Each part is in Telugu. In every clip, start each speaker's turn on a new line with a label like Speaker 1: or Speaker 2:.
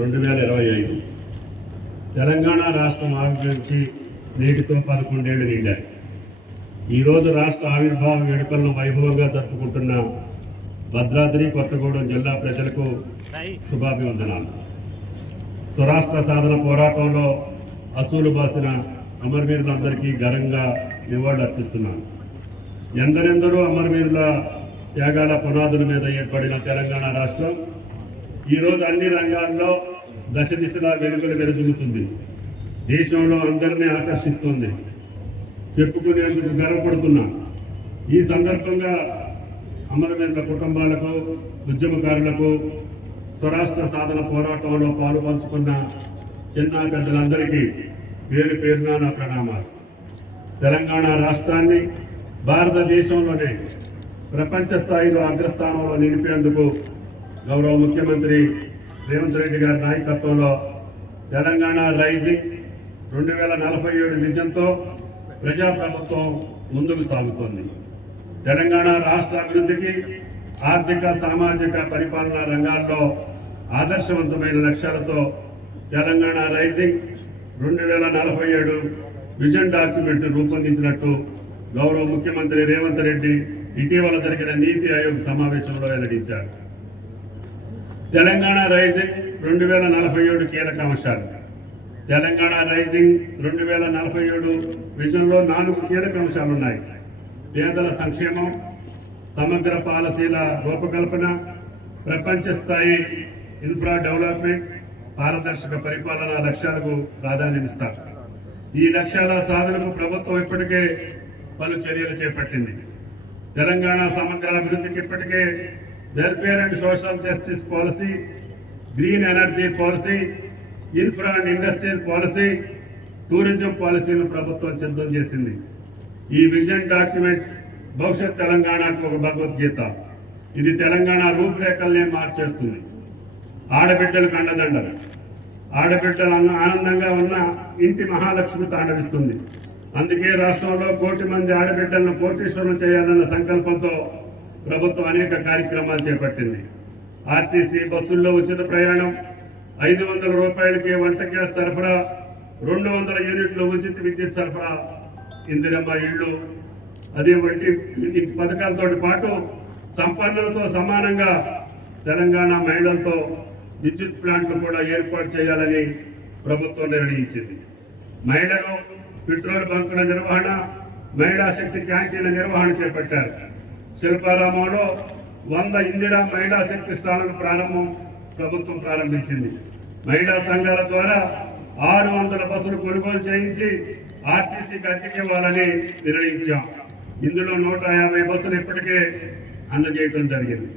Speaker 1: రెండు వేల ఇరవై ఐదు. తెలంగాణ రాష్ట్రం ఆవిర్భవించి నేటితో పదకొండేళ్ళు నిండాయి. ఈరోజు రాష్ట్ర ఆవిర్భావ వేడుకలను వైభవంగా జరుపుకుంటున్న భద్రాద్రి కొత్తగూడెం జిల్లా ప్రజలకు శుభాభివందనాలు. స్వరాష్ట్ర సాధన పోరాటంలో అసూలు బాసిన అమరవీరులందరికీ ఘనంగా నివాళులు అర్పిస్తున్నాను. ఎందరెందరో అమరవీరుల త్యాగాల పునాదుల మీద ఏర్పడిన తెలంగాణ రాష్ట్రం ఈరోజు అన్ని రంగాల్లో దశ దిశలా వెలుగులు వెలుగుతుంది. దేశంలో అందరినీ ఆకర్షిస్తుంది. చెప్పుకునేందుకు గర్వపడుతున్నా. ఈ సందర్భంగా అమరవీరుల కుటుంబాలకు ఉద్యమకారులకు స్వరాష్ట్ర సాధన పోరాటంలో పాలు పంచుకున్న చిన్న పెద్దలందరికీ పేరు పేరున నా ప్రణామాలు. తెలంగాణ రాష్ట్రాన్ని భారతదేశంలోనే ప్రపంచ స్థాయిలో అగ్రస్థానంలో నిలిపేందుకు గౌరవ ముఖ్యమంత్రి రేవంత్ రెడ్డి గారి నాయకత్వంలో తెలంగాణ రైజింగ్ రెండు వేల నలభై ఏడు విజన్తో ప్రజాప్రభుత్వం ముందుకు సాగుతోంది. తెలంగాణ రాష్ట్ర అభివృద్ధికి ఆర్థిక సామాజిక పరిపాలనా రంగాల్లో ఆదర్శవంతమైన లక్ష్యాలతో తెలంగాణ రైజింగ్ రెండు వేల నలభై ఏడు విజన్ డాక్యుమెంట్ రూపొందించినట్టు గౌరవ ముఖ్యమంత్రి రేవంత్ రెడ్డి ఇటీవల జరిగిన నీతి ఆయోగ్ సమావేశంలో వెల్లడించారు. తెలంగాణ రైజింగ్ రెండు వేల నలభై ఏడు కీలక అంశాలు. తెలంగాణ రైజింగ్ రెండు వేల నలభై ఏడు విజన్లో నాలుగు కీలక అంశాలు ఉన్నాయి పేదల సంక్షేమం సమగ్ర పాలసీల రూపకల్పన ప్రపంచ స్థాయి ఇన్ఫ్రా డెవలప్మెంట్ పారదర్శక పరిపాలన లక్ష్యాలకు ప్రాధాన్యమిస్తారు ఈ లక్ష్యాల సాధనకు ప్రభుత్వం ఇప్పటికే పలు చర్యలు చేపట్టింది. తెలంగాణ సమగ్ర అభివృద్ధికి ఇప్పటికే welfare and social justice policy green energy policy infra and industrial policy tourism పాలసీలను ప్రభుత్వం సిద్ధం చేసింది. ఈ విజన్ డాక్యుమెంట్ భవిష్యత్ తెలంగాణకు ఒక భగవద్గీత. ఇది తెలంగాణ రూపురేఖల్నే మార్చేస్తుంది. ఆడబిడ్డలకు అండదండలు. ఆడబిడ్డలు ఆనందంగా ఉన్న ఇంటి మహాలక్ష్మి తాండవిస్తుంది. అందుకే రాష్ట్రంలో కోటి మంది ఆడబిడ్డలను కోటీశ్వరం చేయాలన్న సంకల్పంతో ప్రభుత్వం అనేక కార్యక్రమాలు చేపట్టింది. ఆర్టీసీ బస్సుల్లో ఉచిత ప్రయాణం ఐదు వందల రూపాయలకి వంట గ్యాస్ సరఫరా రెండు వందల యూనిట్ల ఉచిత విద్యుత్ సరఫరా. ఇందిరమ్మ ఇళ్ళు అదే వంటి ఈ పథకాలతో పాటు సంపన్నులతో సమానంగా తెలంగాణ మహిళలతో విద్యుత్ ప్లాంట్లు కూడా ఏర్పాటు చేయాలని ప్రభుత్వం నిర్ణయించింది. మహిళలు పెట్రోల్ బంకుల నిర్వహణ మహిళా శక్తి క్యాంటీన్ల నిర్వహణ చేపట్టారు. శిల్పారామంలో వంద ఇందిరా మహిళా శక్తి స్టాళ్ళను ప్రారంభం ప్రభుత్వం ప్రారంభించింది. మహిళా సంఘాల ద్వారా ఆరు వందల బస్సులు కొనుగోలు చేయించి ఆర్టీసీకి అద్దెకివ్వాలని నిర్ణయించాం. ఇందులో నూట యాభై బస్సులు ఇప్పటికే అందజేయటం జరిగింది.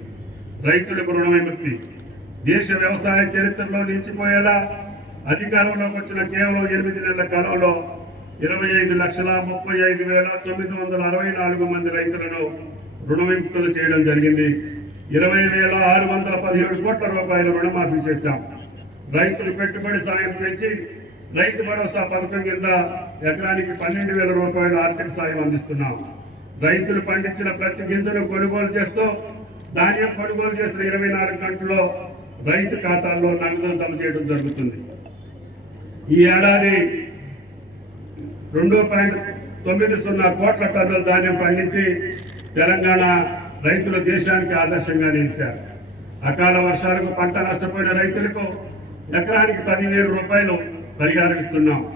Speaker 1: రైతులకు రుణ విముక్తి దేశ వ్యవసాయ చరిత్రలో నిలిచిపోయేలా అధికారంలోకి వచ్చిన కేవలం ఎనిమిది నెలల కాలంలో ఇరవై ఐదు లక్షల ముప్పై ఐదు వేల తొమ్మిది వందల అరవై నాలుగు మంది రైతులను రుణ విముక్తులు చేయడం జరిగింది. ఇరవై వేల ఆరు వందల పదిహేడు కోట్ల రూపాయల రుణమాఫీ చేశాం. రైతులు పెట్టుబడి సాయం పెంచి రైతు భరోసా పథకం కింద ఎకరానికి పన్నెండు వేల రూపాయల ఆర్థిక సాయం అందిస్తున్నాం. రైతులు పండించిన ప్రతి గింజను కొనుగోలు చేస్తూ ధాన్యం కొనుగోలు చేసిన ఇరవై నాలుగు గంటల్లో రైతు ఖాతాల్లో నగదు జమ చేయడం జరుగుతుంది. ఈ ఏడాది రెండు పాయింట్ తొమ్మిది సున్నా కోట్ల టన్నుల ధాన్యం పండించి తెలంగాణ రైతులు దేశానికి ఆదర్శంగా నిలిచారు. అకాల వర్షాలకు పంట నష్టపోయిన రైతులకు ఎకరానికి పదివేల రూపాయలు పరిహారం ఇస్తున్నాం.